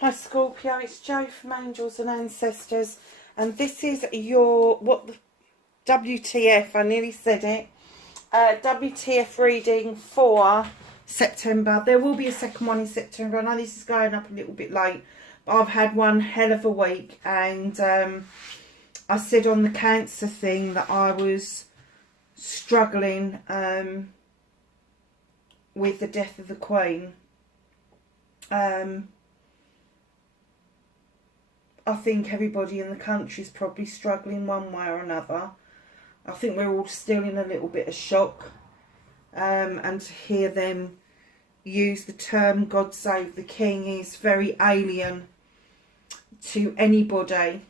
Hi Scorpio, it's Jo from Angels and Ancestors, and this is your WTF, I nearly said it, WTF reading for September. There will be a second one in September. I know this is going up a little bit late, but I've had one hell of a week, and I said on the cancer thing that I was struggling with the death of the Queen. I think everybody in the country is probably struggling one way or another. I think we're all still in a little bit of shock. And to hear them use the term God Save the King is very alien to anybody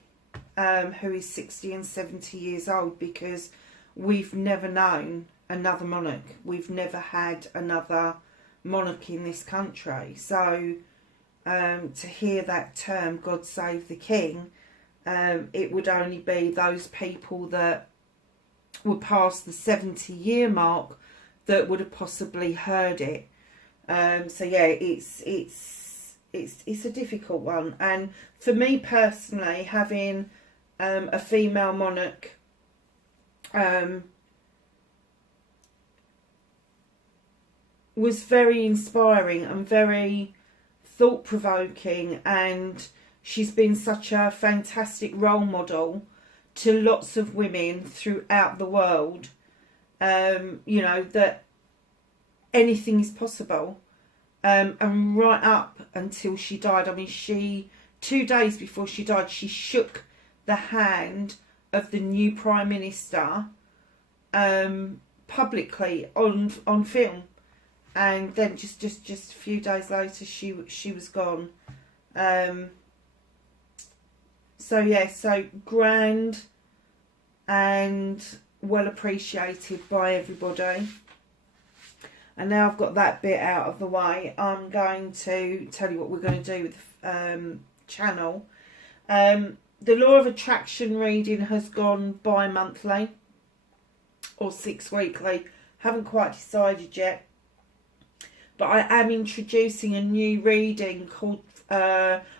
who is 60 and 70 years old, because we've never known another monarch. We've never had another monarch in this country. So to hear that term, God Save the King, it would only be those people that were past the 70-year mark that would have possibly heard it. So yeah, it's a difficult one. And for me personally, having a female monarch was very inspiring and very thought-provoking, and she's been such a fantastic role model to lots of women throughout the world, you know, that anything is possible, and right up until she died. I mean, 2 days before she died, she shook the hand of the new Prime Minister publicly on film. And then just a few days later, she was gone. So yeah, so grand and well appreciated by everybody. And now I've got that bit out of the way, I'm going to tell you what we're going to do with the channel. The Law of Attraction reading has gone bi-monthly or 6-weekly. Haven't quite decided yet. But I am introducing a new reading called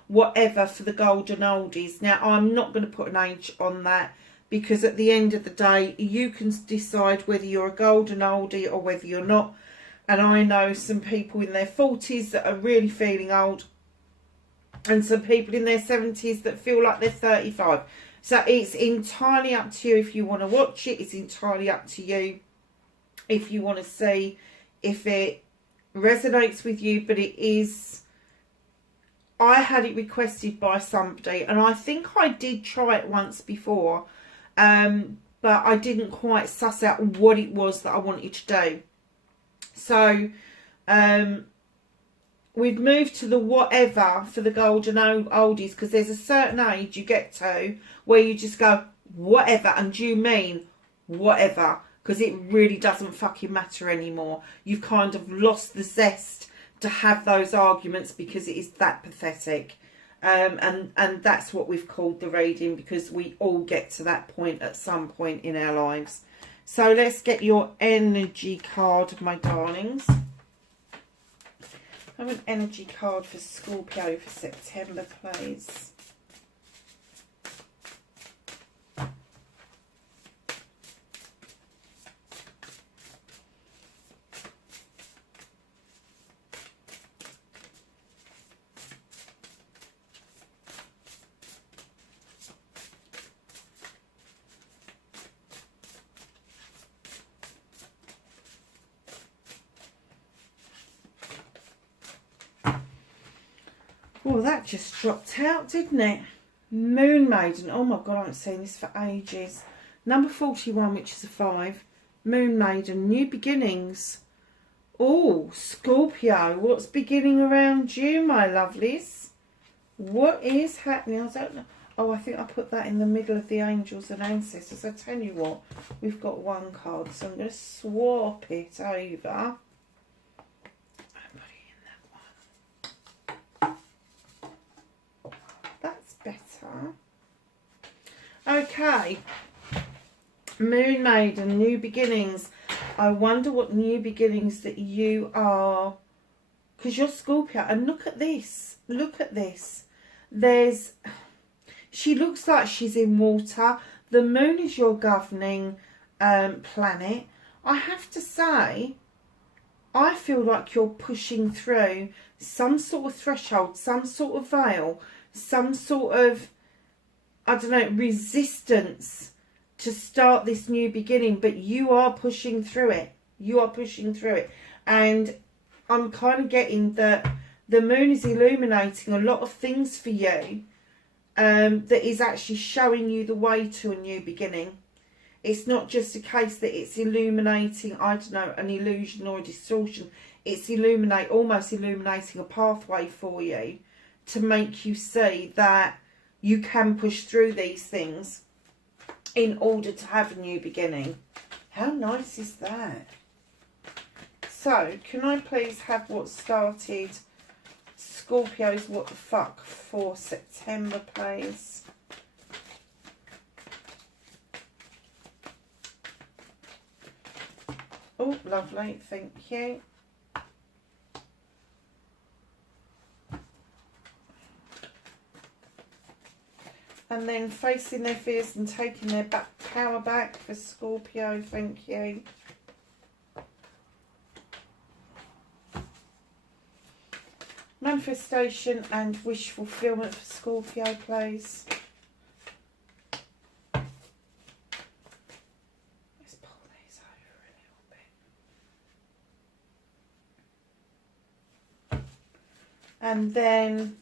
Whatever for the Golden Oldies. Now, I'm not going to put an age on that, because at the end of the day, you can decide whether you're a golden oldie or whether you're not. And I know some people in their 40s that are really feeling old, and some people in their 70s that feel like they're 35. So it's entirely up to you if you want to watch it. It's entirely up to you if you want to see if it resonates with you. But it is, I had it requested by somebody, and I think I did try it once before, but I didn't quite suss out what it was that I wanted to do. So we've moved to the whatever for the golden oldies, because there's a certain age you get to where you just go whatever, and you mean whatever, because it really doesn't fucking matter anymore. You've kind of lost the zest to have those arguments, because it is that pathetic. And that's what we've called the reading, because we all get to that point at some point in our lives. So let's get your energy card, my darlings. Have an energy card for Scorpio for September, please. Oh, that just dropped out, didn't it? Moon Maiden. Oh my God, I haven't seen this for ages. Number 41, which is a 5. Moon Maiden, new beginnings. Oh, Scorpio, what's beginning around you, my lovelies? What is happening? I don't know. Oh, I think I put that in the middle of the Angels and Ancestors. I tell you what, we've got one card, so I'm going to swap it over. Better. Okay, Moon Maiden, new beginnings. I wonder what new beginnings that you are because you're Scorpio. And look at this. Look at this. She looks like she's in water. The moon is your governing planet. I have to say, I feel like you're pushing through some sort of threshold, some sort of veil, some sort of, I don't know, resistance to start this new beginning, but you are pushing through it. You are pushing through it. And I'm kind of getting that the moon is illuminating a lot of things for you, that is actually showing you the way to a new beginning. It's not just a case that it's illuminating, I don't know, an illusion or a distortion. It's almost illuminating a pathway for you to make you see that you can push through these things in order to have a new beginning. How nice is that? So, can I please have what started Scorpio's What the Fuck for September, please? Oh, lovely, thank you. And then facing their fears and taking their power back for Scorpio, thank you. Manifestation and wish fulfillment for Scorpio, please. Let's pull these over a little bit. And then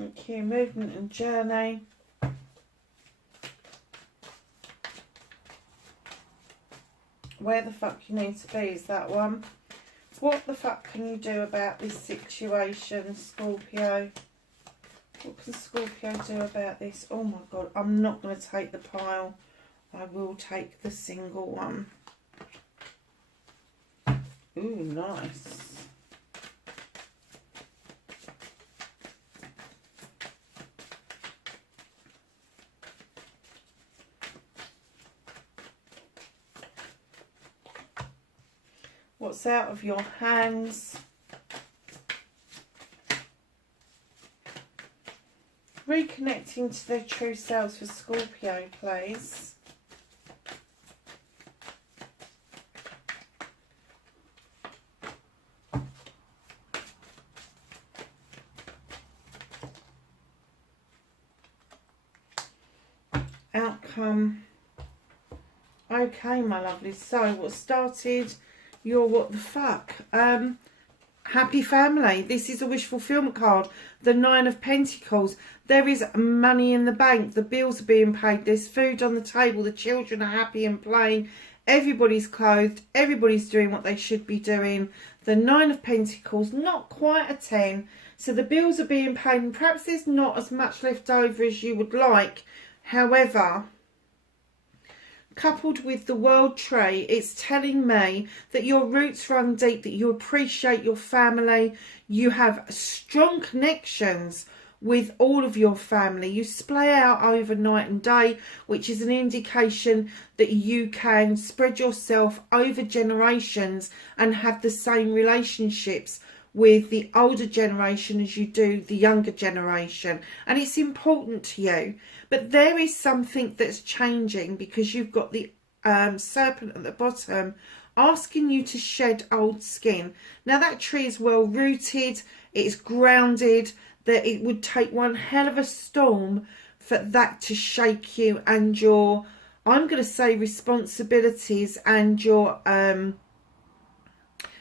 okay, movement and journey. Where the fuck you need to be is that one. What the fuck can you do about this situation, Scorpio? What can Scorpio do about this? Oh my god, I'm not going to take the pile. I will take the single one. Ooh, nice. What's out of your hands? Reconnecting to their true selves for Scorpio, please. Outcome. Okay, my lovely. So, what started your what the fuck? Happy family. This is a wish fulfillment card. The 9 of Pentacles. There is money in the bank. The bills are being paid. There's food on the table. The children are happy and playing. Everybody's clothed. Everybody's doing what they should be doing. The 9 of Pentacles. Not quite a 10. So the bills are being paid. And perhaps there's not as much left over as you would like. However, coupled with the world tree, it's telling me that your roots run deep, that you appreciate your family, you have strong connections with all of your family. You splay out over night and day, which is an indication that you can spread yourself over generations and have the same relationships with the older generation as you do the younger generation, and it's important to you. But there is something that's changing because you've got the serpent at the bottom asking you to shed old skin. Now that tree is well rooted, it's grounded, that it would take one hell of a storm for that to shake you and your, I'm going to say, responsibilities and your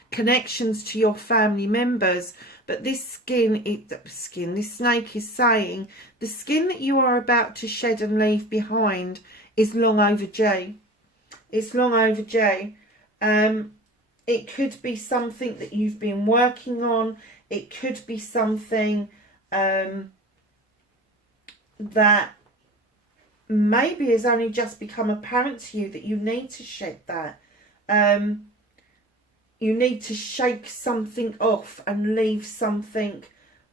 connections to your family members. But this this snake is saying the skin that you are about to shed and leave behind is long overdue. It's long overdue. It could be something that you've been working on. It could be something that maybe has only just become apparent to you that you need to shed that. you need to shake something off and leave something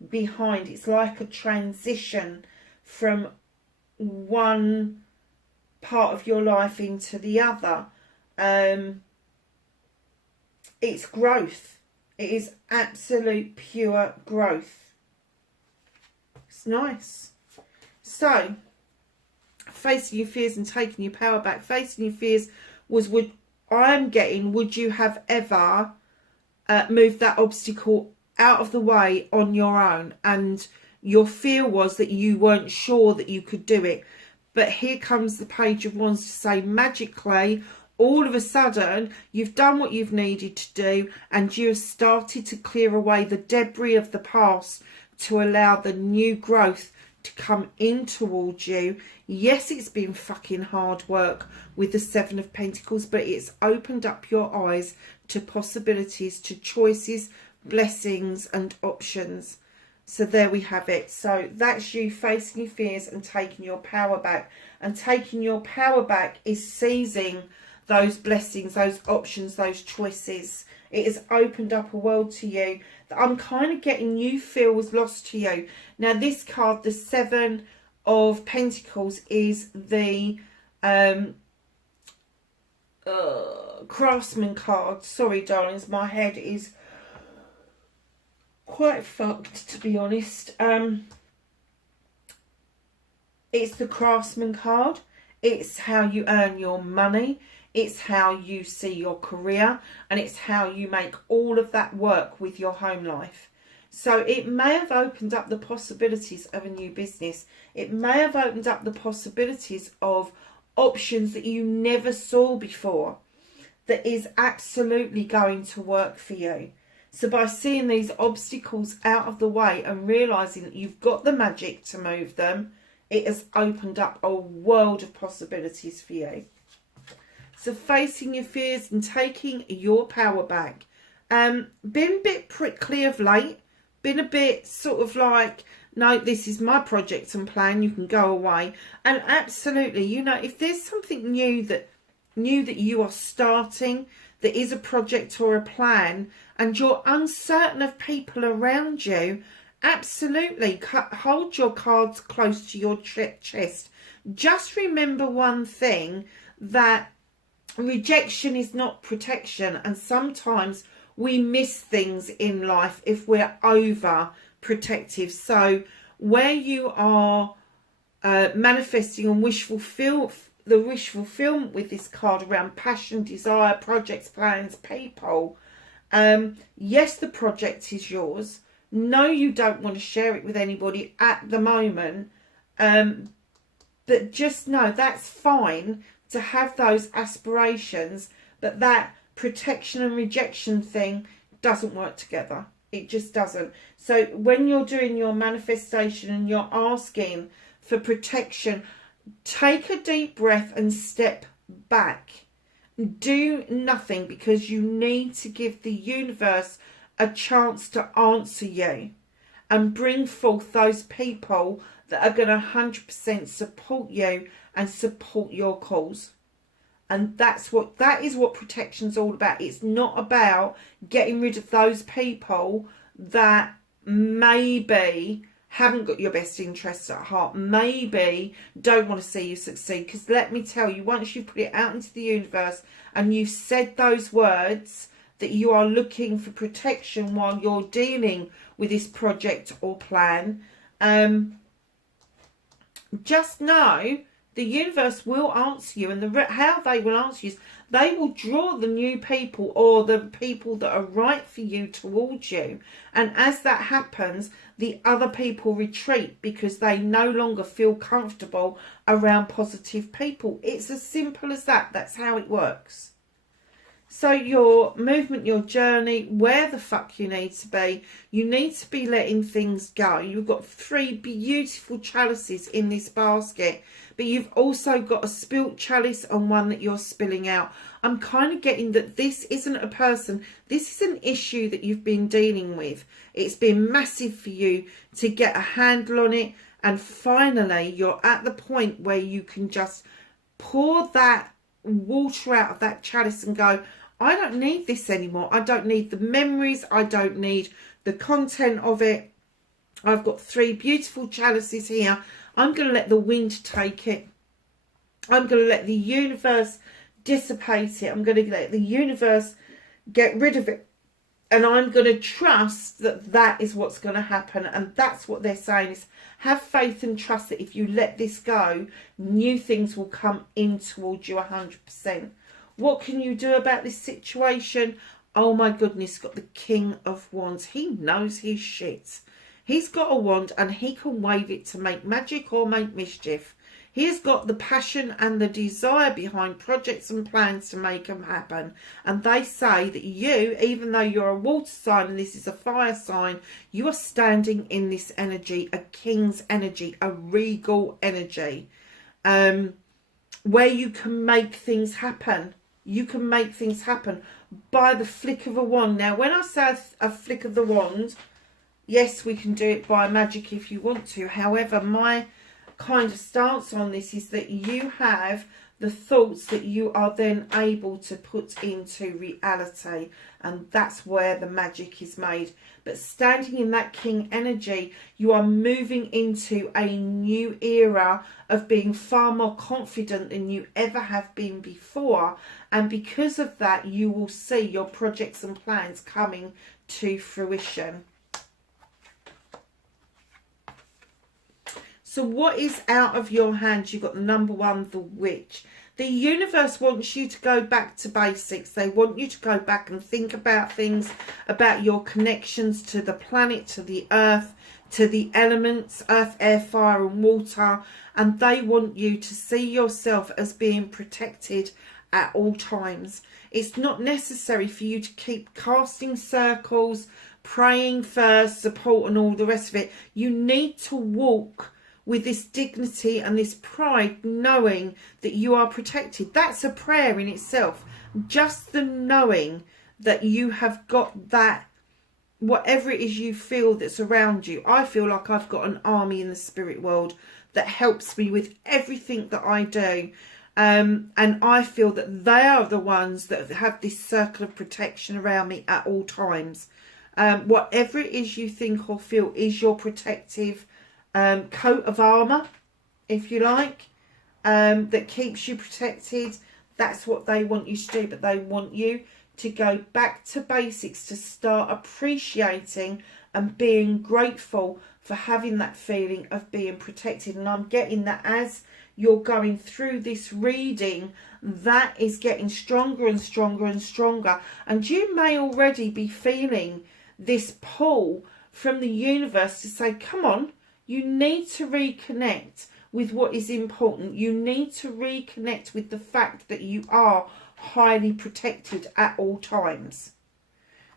behind. It's like a transition from one part of your life into the other. It's growth. It is absolute pure growth. It's nice. So, facing your fears and taking your power back. Facing your fears was, would you have ever moved that obstacle out of the way on your own? And your fear was that you weren't sure that you could do it. But here comes the Page of Wands to say, magically, all of a sudden, you've done what you've needed to do, and you have started to clear away the debris of the past to allow the new growth to come in towards you. Yes, it's been fucking hard work with the Seven of Pentacles, but it's opened up your eyes to possibilities, to choices, blessings and options. So there we have it. So that's you facing your fears and taking your power back. And taking your power back is seizing those blessings, those options, those choices. It has opened up a world to you that I'm kind of getting you feel was lost to you. Now this card, the Seven of Pentacles, is the Craftsman card. Sorry darlings, my head is quite fucked, to be honest. It's the Craftsman card. It's how you earn your money. It's how you see your career, and it's how you make all of that work with your home life. So it may have opened up the possibilities of a new business. It may have opened up the possibilities of options that you never saw before, that is absolutely going to work for you. So by seeing these obstacles out of the way and realising that you've got the magic to move them, it has opened up a world of possibilities for you. So facing your fears and taking your power back. Been a bit prickly of late. Been a bit sort of like, no, this is my project and plan, you can go away. And absolutely, you know, if there's something new that you are starting, that is a project or a plan, and you're uncertain of people around you, absolutely hold your cards close to your chest. Just remember one thing, that rejection is not protection, and sometimes we miss things in life if we're over protective. So where you are manifesting and wish fulfillment with this card around passion, desire, projects, plans, people, yes, the project is yours. No, you don't want to share it with anybody at the moment, but just know that's fine to have those aspirations, but that protection and rejection thing doesn't work together. It just doesn't. So when you're doing your manifestation and you're asking for protection, take a deep breath and step back. Do nothing, because you need to give the universe a chance to answer you and bring forth those people that are going to 100% support you and support your cause. And that is what protection's all about. It's not about getting rid of those people that maybe haven't got your best interests at heart, maybe don't want to see you succeed. Because let me tell you, once you put it out into the universe and you've said those words that you are looking for protection while you're dealing with this project or plan, just know the universe will answer you. And how they will answer you is they will draw the new people, or the people that are right for you, towards you. And as that happens, the other people retreat because they no longer feel comfortable around positive people. It's as simple as that. That's how it works. So your movement, your journey, where the fuck you need to be letting things go. You've got 3 beautiful chalices in this basket, but you've also got a spilt chalice and one that you're spilling out. I'm kind of getting that this isn't a person, this is an issue that you've been dealing with. It's been massive for you to get a handle on it, and finally you're at the point where you can just pour that water out of that chalice and go, I don't need this anymore. I don't need the memories. I don't need the content of it. I've got 3 beautiful chalices here. I'm going to let the wind take it. I'm going to let the universe dissipate it. I'm going to let the universe get rid of it. And I'm going to trust that that is what's going to happen. And that's what they're saying is have faith and trust that if you let this go, new things will come in towards you 100%. What can you do about this situation? Oh my goodness, got the King of Wands. He knows his shit. He's got a wand and he can wave it to make magic or make mischief. He has got the passion and the desire behind projects and plans to make them happen. And they say that you, even though you're a water sign and this is a fire sign, you are standing in this energy, a king's energy, a regal energy, where you can make things happen. You can make things happen by the flick of a wand. Now, when I say a flick of the wand, yes, we can do it by magic if you want to. However, my kind of stance on this is that you have the thoughts that you are then able to put into reality, and that's where the magic is made. But standing in that king energy, you are moving into a new era of being far more confident than you ever have been before, and because of that you will see your projects and plans coming to fruition. So what is out of your hands? You've got the number 1, the Witch. The universe wants you to go back to basics. They want you to go back and think about things, about your connections to the planet, to the earth, to the elements, earth, air, fire and water. And they want you to see yourself as being protected at all times. It's not necessary for you to keep casting circles, praying for support and all the rest of it. You need to walk with this dignity and this pride, knowing that you are protected. That's a prayer in itself. Just the knowing that you have got that, whatever it is you feel that's around you. I feel like I've got an army in the spirit world that helps me with everything that I do. And I feel that they are the ones that have this circle of protection around me at all times. Whatever it is you think or feel is your protective coat of armour, if you like, that keeps you protected. That's what they want you to do. But they want you to go back to basics, to start appreciating and being grateful for having that feeling of being protected. And I'm getting that as you're going through this reading, that is getting stronger and stronger and stronger. And you may already be feeling this pull from the universe to say, come on, you need to reconnect with what is important. You need to reconnect with the fact that you are highly protected at all times.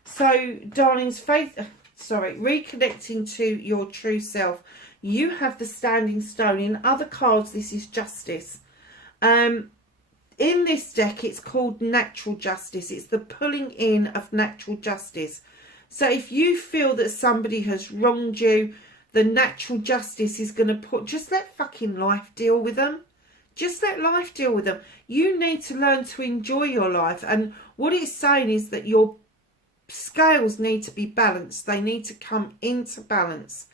So, darlings, reconnecting to your true self. You have the Standing Stone. In other cards, this is Justice. In this deck, it's called Natural Justice. It's the pulling in of natural justice. So if you feel that somebody has wronged you, the natural justice is going to just let fucking life deal with them. Just let life deal with them. You need to learn to enjoy your life. And what it's saying is that your scales need to be balanced. They need to come into balance.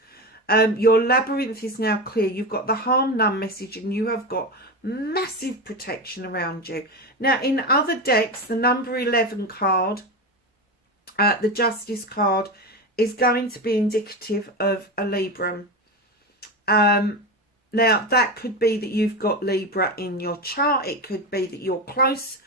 Your labyrinth is now clear. You've got the harm none message and you have got massive protection around you. Now, in other decks, the number 11 card, the Justice card, is going to be indicative of a Libra. Now, that could be that you've got Libra in your chart. It could be that you're close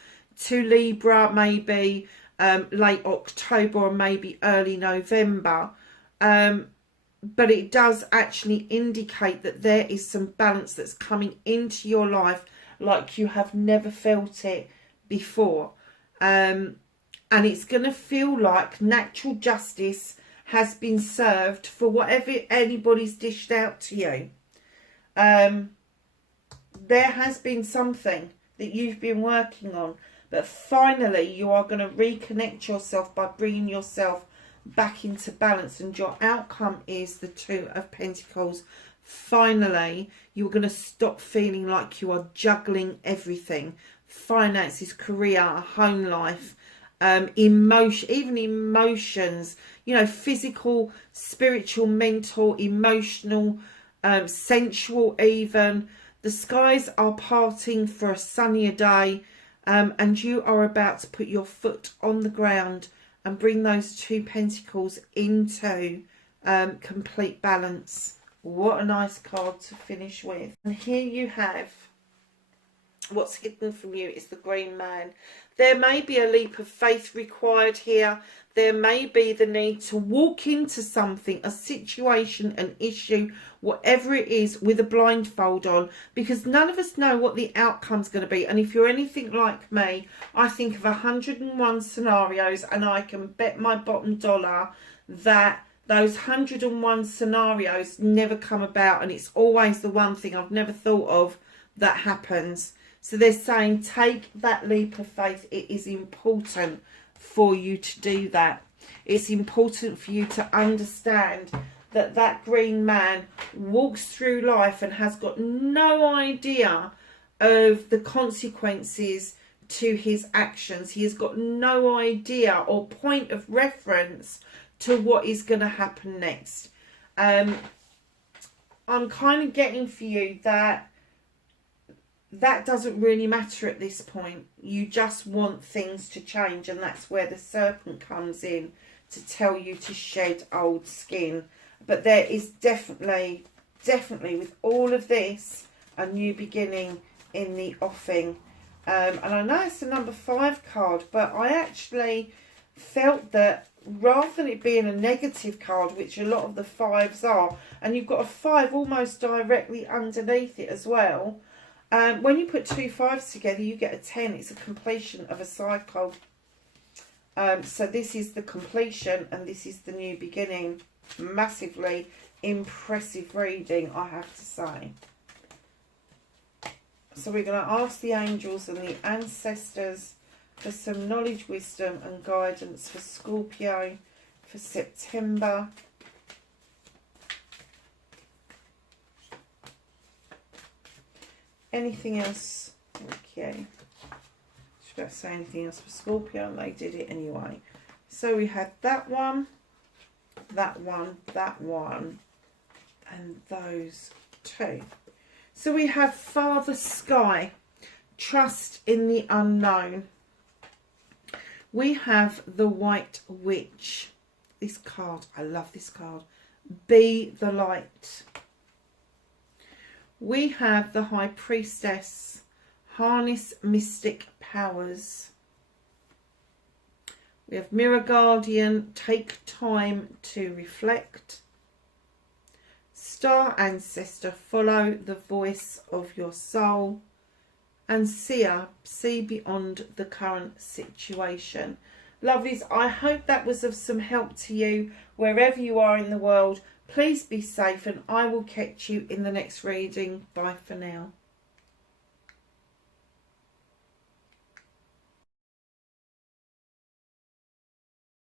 to Libra, maybe late October or maybe early November. But it does actually indicate that there is some balance that's coming into your life like you have never felt it before. And it's going to feel like natural justice has been served for whatever anybody's dished out to you. There has been something that you've been working on, but finally you are going to reconnect yourself by bringing yourself back into balance, and your outcome is the 2 of Pentacles. Finally, you're going to stop feeling like you are juggling everything: finances, career, home life, emotion, even emotions, you know, physical, spiritual, mental, emotional, sensual even. The skies are parting for a sunnier day, and you are about to put your foot on the ground and bring those 2 pentacles into complete balance. What a nice card to finish with. And here you have what's hidden from you is the Green Man. There may be a leap of faith required here. There may be the need to walk into something, a situation, an issue, whatever it is, with a blindfold on, because none of us know what the outcome's going to be. And if you're anything like me, I think of 101 scenarios, and I can bet my bottom dollar that those 101 scenarios never come about, and it's always the one thing I've never thought of that happens. So they're saying take that leap of faith. It is important for you to do that. It's important for you to understand that that Green Man walks through life and has got no idea of the consequences to his actions. He has got no idea or point of reference to what is going to happen next. I'm kind of getting for you that doesn't really matter at this point. You just want things to change, and that's where the Serpent comes in to tell you to shed old skin. But there is definitely with all of this, a new beginning in the offing. And I know it's the number 5 card, but I actually felt that rather than it being a negative card, which a lot of the 5s are, and you've got a 5 almost directly underneath it as well, when you put 2 5s together, you get a 10. It's a completion of a cycle. So this is the completion, and this is the new beginning. Massively impressive reading, I have to say. So we're going to ask the angels and the ancestors for some knowledge, wisdom and guidance for Scorpio for September. Anything else? Okay. Should I say anything else for Scorpio? And they did it anyway. So we had that one, that one, that one, and those 2. So we have Father Sky, trust in the unknown. We have the White Witch. This card, I love this card. Be the light. We have the High Priestess, harness mystic powers. We have Mirror Guardian, take time to reflect. Star Ancestor, follow the voice of your soul. And Seer, see beyond the current situation. Lovelies, I hope that was of some help to you wherever you are in the world. Please be safe, and I will catch you in the next reading. Bye for now.